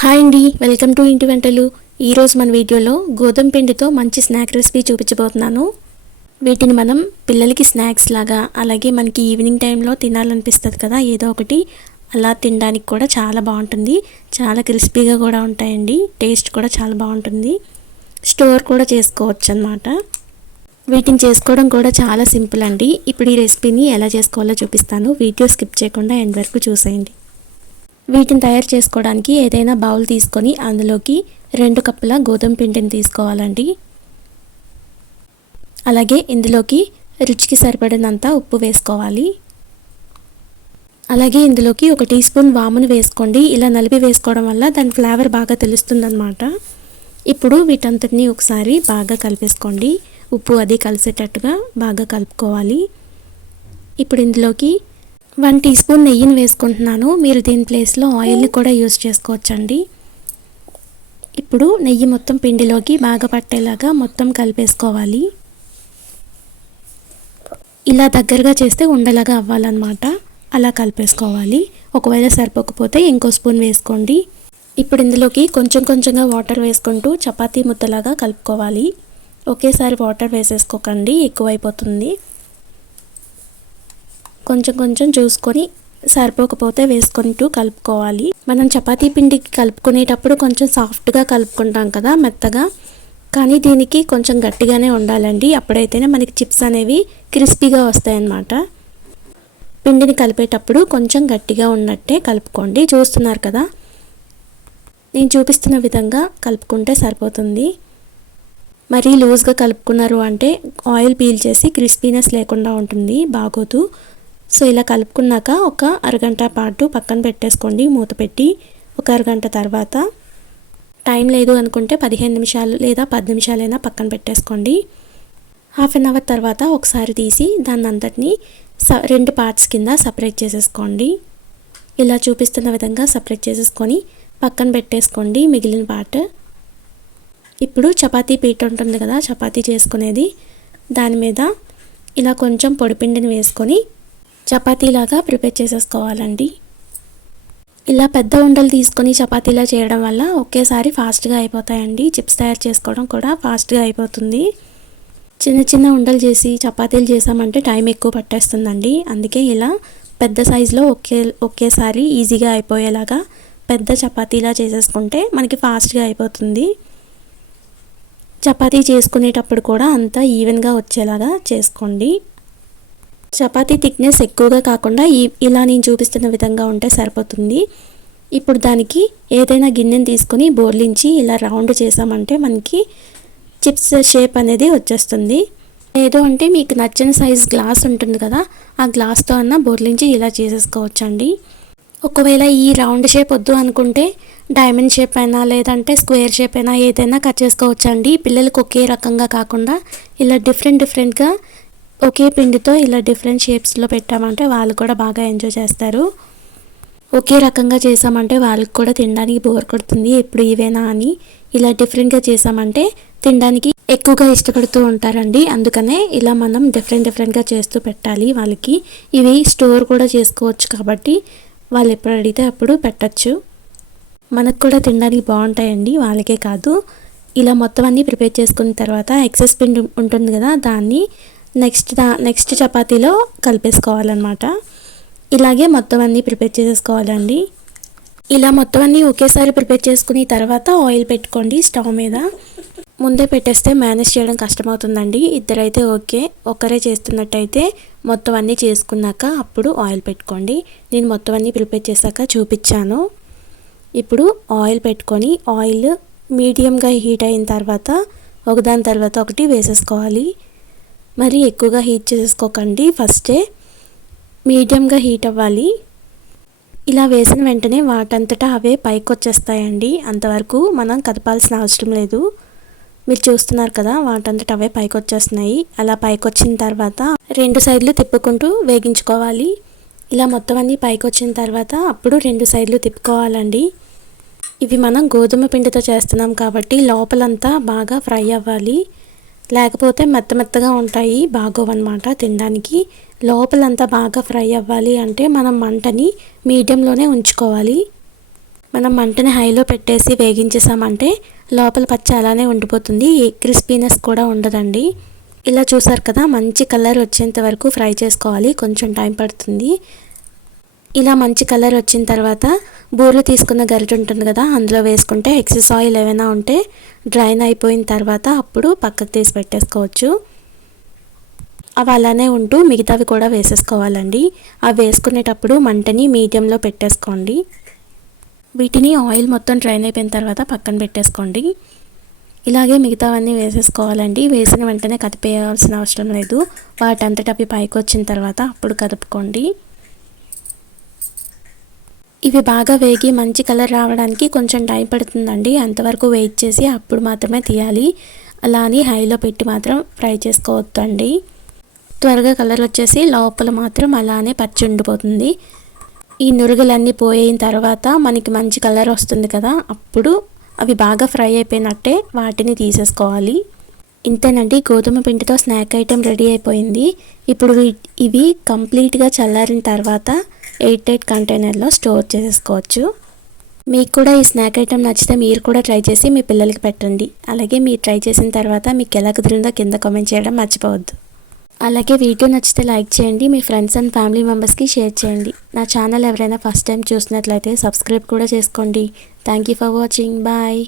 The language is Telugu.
హాయ్ అండి వెల్కమ్ టు ఇంటి వంటలు. ఈరోజు మన వీడియోలో గోధుమ పిండితో మంచి స్నాక్ రెసిపీ చూపించబోతున్నాను. వీటిని మనం పిల్లలకి స్నాక్స్ లాగా అలాగే మనకి ఈవినింగ్ టైంలో తినాలనిపిస్తుంది కదా ఏదో ఒకటి అలా తినడానికి కూడా చాలా బాగుంటుంది. చాలా క్రిస్పీగా కూడా ఉంటాయండి టేస్ట్ కూడా చాలా బాగుంటుంది. స్టోర్ కూడా చేసుకోవచ్చు అనమాట వీటిని చేసుకోవడం కూడా చాలా సింపుల్ అండి. ఇప్పుడు ఈ రెసిపీని ఎలా చేసుకోవాలో చూపిస్తాను. వీడియో స్కిప్ చేయకుండా ఎండ్ వరకు చూసేయండి. వీటిని తయారు చేసుకోవడానికి ఏదైనా బౌల్ తీసుకొని అందులోకి రెండు కప్పుల గోధుమ పిండిని తీసుకోవాలండి. అలాగే ఇందులోకి రుచికి సరిపడినంత ఉప్పు వేసుకోవాలి. అలాగే ఇందులోకి ఒక టీ స్పూన్ వామును వేసుకోండి. ఇలా నలిపి వేసుకోవడం వల్ల దాని ఫ్లేవర్ బాగా తెలుస్తుందన్నమాట. ఇప్పుడు వీటంతటిని ఒకసారి బాగా కలిపేసుకోండి. ఉప్పు అది కలిసేటట్టుగా బాగా కలుపుకోవాలి. ఇప్పుడు ఇందులోకి వన్ టీ స్పూన్ నెయ్యిని వేసుకుంటున్నాను. మీరు దీని ప్లేస్లో ఆయిల్ని కూడా యూస్ చేసుకోవచ్చండి. ఇప్పుడు నెయ్యి మొత్తం పిండిలోకి బాగా పట్టేలాగా మొత్తం కలిపేసుకోవాలి. ఇలా దగ్గరగా చేస్తే ఉండలాగా అవ్వాలన్నమాట. అలా కలిపేసుకోవాలి. ఒకవేళ సరిపోకపోతే ఇంకో స్పూన్ వేసుకోండి. ఇప్పుడు ఇందులోకి కొంచెం కొంచెంగా వాటర్ వేసుకుంటూ చపాతీ ముద్దలాగా కలుపుకోవాలి. ఒకేసారి వాటర్ వేసేసుకోకండి ఎక్కువైపోతుంది. కొంచెం కొంచెం చూసుకొని సరిపోకపోతే వేసుకుంటూ కలుపుకోవాలి. మనం చపాతీ పిండికి కలుపుకునేటప్పుడు కొంచెం సాఫ్ట్గా కలుపుకుంటాం కదా మెత్తగా. కానీ దీనికి కొంచెం గట్టిగానే ఉండాలండి. అప్పుడైతేనే మనకి చిప్స్ అనేవి క్రిస్పీగా వస్తాయన్నమాట. పిండిని కలిపేటప్పుడు కొంచెం గట్టిగా ఉన్నట్టే కలుపుకోండి. చూస్తున్నారు కదా? నేను చూపిస్తున్న విధంగా కలుపుకుంటే సరిపోతుంది. మరీ లూజ్గా కలుపుకున్నారు అంటే ఆయిల్ పీల్ చేసి క్రిస్పీనెస్ లేకుండా ఉంటుంది బాగోదు. సో ఇలా కలుపుకున్నాక ఒక అరగంట పాటు పక్కన పెట్టేసుకోండి. మూత పెట్టి ఒక అరగంట తర్వాత టైం లేదు అనుకుంటే పదిహేను నిమిషాలు లేదా పది నిమిషాలైనా పక్కన పెట్టేసుకోండి. హాఫ్ అన్ అవర్ తర్వాత ఒకసారి తీసి దాన్ని అంతటిని స రెండు పార్ట్స్ కింద సపరేట్ చేసేసుకోండి. ఇలా చూపిస్తున్న విధంగా సపరేట్ చేసేసుకొని పక్కన పెట్టేసుకోండి మిగిలిన పార్ట్. ఇప్పుడు చపాతీ పీట ఉంటుంది కదా చపాతీ చేసుకునేది. దాని మీద ఇలా కొంచెం పొడిపిండిని వేసుకొని చపాతీలాగా ప్రిపేర్ చేసేసుకోవాలండి. ఇలా పెద్ద ఉండలు తీసుకొని చపాతీలా చేయడం వల్ల ఒకేసారి ఫాస్ట్గా అయిపోతాయండి. చిప్స్ తయారు చేసుకోవడం కూడా ఫాస్ట్గా అయిపోతుంది. చిన్న చిన్న ఉండలు చేసి చపాతీలు చేసామంటే టైం ఎక్కువ పట్టేస్తుందండి. అందుకే ఇలా పెద్ద సైజులో ఒకే ఒకేసారి ఈజీగా అయిపోయేలాగా పెద్ద చపాతీలా చేసేసుకుంటే మనకి ఫాస్ట్గా అయిపోతుంది. చపాతీ చేసుకునేటప్పుడు కూడా అంతా ఈవెన్గా వచ్చేలాగా చేసుకోండి. చపాతీ థిక్నెస్ ఎక్కువగా కాకుండా ఈ ఇలా నేను చూపిస్తున్న విధంగా ఉంటే సరిపోతుంది. ఇప్పుడు దానికి ఏదైనా గిన్నెని తీసుకొని బోర్లించి ఇలా రౌండ్ చేసామంటే మనకి చిప్స్ షేప్ అనేది వచ్చేస్తుంది. లేదు అంటే మీకు నచ్చిన సైజ్ గ్లాస్ ఉంటుంది కదా ఆ గ్లాస్తో అన్న బోర్లించి ఇలా చేసేసుకోవచ్చండి. ఒకవేళ ఈ రౌండ్ షేప్ వద్దు అనుకుంటే డైమండ్ షేప్ అయినా లేదంటే స్క్వేర్ షేప్ అయినా ఏదైనా కట్ చేసుకోవచ్చండి. పిల్లలకు ఒకే రకంగా కాకుండా ఇలా డిఫరెంట్ డిఫరెంట్గా ఒకే పిండితో ఇలా డిఫరెంట్ షేప్స్లో పెట్టామంటే వాళ్ళు కూడా బాగా ఎంజాయ్ చేస్తారు. ఒకే రకంగా చేసామంటే వాళ్ళకి కూడా తినడానికి బోర్ కొడుతుంది ఎప్పుడు ఇవేనా అని ఇలా డిఫరెంట్గా చేసామంటే తినడానికి ఎక్కువగా ఇష్టపడుతూ ఉంటారండి. అందుకనే ఇలా మనం డిఫరెంట్ డిఫరెంట్గా చేస్తూ పెట్టాలి వాళ్ళకి. ఇవి స్టోర్ కూడా చేసుకోవచ్చు కాబట్టి వాళ్ళు ఎప్పుడు అడిగితే అప్పుడు పెట్టచ్చు. మనకు కూడా తినడానికి బాగుంటాయండి వాళ్ళకే కాదు. ఇలా మొత్తం అన్నీ ప్రిపేర్ చేసుకున్న తర్వాత ఎక్సెస్ పిండి ఉంటుంది కదా దాన్ని నెక్స్ట్ దా నెక్స్ట్ చపాతీలో కలిపేసుకోవాలన్నమాట. ఇలాగే మొత్తం అన్నీ ప్రిపేర్ చేసేసుకోవాలండి. ఇలా మొత్తం అన్నీ ఒకేసారి ప్రిపేర్ చేసుకుని తర్వాత ఆయిల్ పెట్టుకోండి స్టవ్ మీద. ముందే పెట్టేస్తే మేనేజ్ చేయడం కష్టమవుతుందండి. ఇద్దరైతే ఓకే. ఒక్కరే చేస్తున్నట్టయితే మొత్తం అన్నీ చేసుకున్నాక అప్పుడు ఆయిల్ పెట్టుకోండి. నేను మొత్తం అన్నీ ప్రిపేర్ చేశాక చూపించాను. ఇప్పుడు ఆయిల్ పెట్టుకొని ఆయిల్ మీడియంగా హీట్ అయిన తర్వాత ఒకదాని తర్వాత ఒకటి వేసేసుకోవాలి. మరి ఎక్కువగా హీట్ చేసుకోకండి ఫస్టే మీడియంగా హీట్ అవ్వాలి. ఇలా వేసిన వెంటనే వాటంతటా అవే పైకి వచ్చేస్తాయండి అంతవరకు మనం కదపాల్సిన అవసరం లేదు. మీరు చూస్తున్నారు కదా వాటంతట అవే పైకి వచ్చేస్తున్నాయి అలా పైకి వచ్చిన తర్వాత రెండు సైడ్లు తిప్పుకుంటూ వేగించుకోవాలి. ఇలా మొత్తం అన్నీ పైకి వచ్చిన తర్వాత అప్పుడు రెండు సైడ్లు తిప్పుకోవాలండి. ఇవి మనం గోధుమ పిండితో చేస్తున్నాం కాబట్టి లోపలంతా బాగా ఫ్రై అవ్వాలి. లేకపోతే మెత్త మెత్తగా ఉంటాయి బాగోవన్నమాట తినడానికి. లోపలంతా బాగా ఫ్రై అవ్వాలి అంటే మనం మంటని మీడియంలోనే ఉంచుకోవాలి. మనం మంటని హైలో పెట్టేసి వేగించేసామంటే లోపల పచ్చ అలానే ఉండిపోతుంది క్రిస్పీనెస్ కూడా ఉండదండి. ఇలా చూసారు కదా మంచి కలర్ వచ్చేంత వరకు ఫ్రై చేసుకోవాలి కొంచెం టైం పడుతుంది. ఇలా మంచి కలర్ వచ్చిన తర్వాత బూరెలు తీసుకున్న గరిటె ఉంటుంది కదా అందులో వేసుకుంటే ఎక్సెస్ ఆయిల్ ఏమైనా ఉంటే డ్రైన్ అయిపోయిన తర్వాత అప్పుడు పక్కకు తీసి పెట్టేసుకోవచ్చు. అవి అలానే ఉంటూ మిగతావి కూడా వేసేసుకోవాలండి. అవి వేసుకునేటప్పుడు మంటని మీడియంలో పెట్టేసుకోండి. వీటిని ఆయిల్ మొత్తం డ్రైన్ అయిపోయిన తర్వాత పక్కన పెట్టేసుకోండి. ఇలాగే మిగతావన్నీ వేసేసుకోవాలండి. వేసిన వెంటనే కదిపేయాల్సిన అవసరం లేదు. వాటంతట అవి పైకి వచ్చిన తర్వాత అప్పుడు కదుపుకోండి. ఇవి బాగా వేగి మంచి కలర్ రావడానికి కొంచెం టైం పడుతుందండి. అంతవరకు వెయిట్ చేసి అప్పుడు మాత్రమే తీయాలి. అలా అని హైలో పెట్టి మాత్రం ఫ్రై చేసుకోవద్దండి. త్వరగా కలర్ వచ్చేసి లోపల మాత్రం అలానే పచ్చి ఉండిపోతుంది. ఈ నురుగులన్నీ పోయిన తర్వాత మనకి మంచి కలర్ వస్తుంది కదా అప్పుడు అవి బాగా ఫ్రై అయిపోయినట్టే వాటిని తీసేసుకోవాలి. ఇంతేనండి గోధుమ పిండితో స్నాక్ ఐటెం రెడీ అయిపోయింది. ఇప్పుడు ఇవి కంప్లీట్గా చల్లారిన తర్వాత ఎయిట్ ఎయిట్ కంటైనర్లో స్టోర్ చేసేసుకోవచ్చు. మీకు కూడా ఈ స్నాక్ ఐటెం నచ్చితే మీరు కూడా ట్రై చేసి మీ పిల్లలకి పెట్టండి. అలాగే మీరు ట్రై చేసిన తర్వాత మీకు ఎలా కుదిరిందో కింద కామెంట్ చేయడం మర్చిపోవద్దు. అలాగే వీడియో నచ్చితే లైక్ చేయండి మీ ఫ్రెండ్స్ అండ్ ఫ్యామిలీ మెంబర్స్కి షేర్ చేయండి. నా ఛానల్ ఎవరైనా ఫస్ట్ టైం చూసినట్లయితే సబ్స్క్రైబ్ కూడా చేసుకోండి. Thank you for watching. Bye.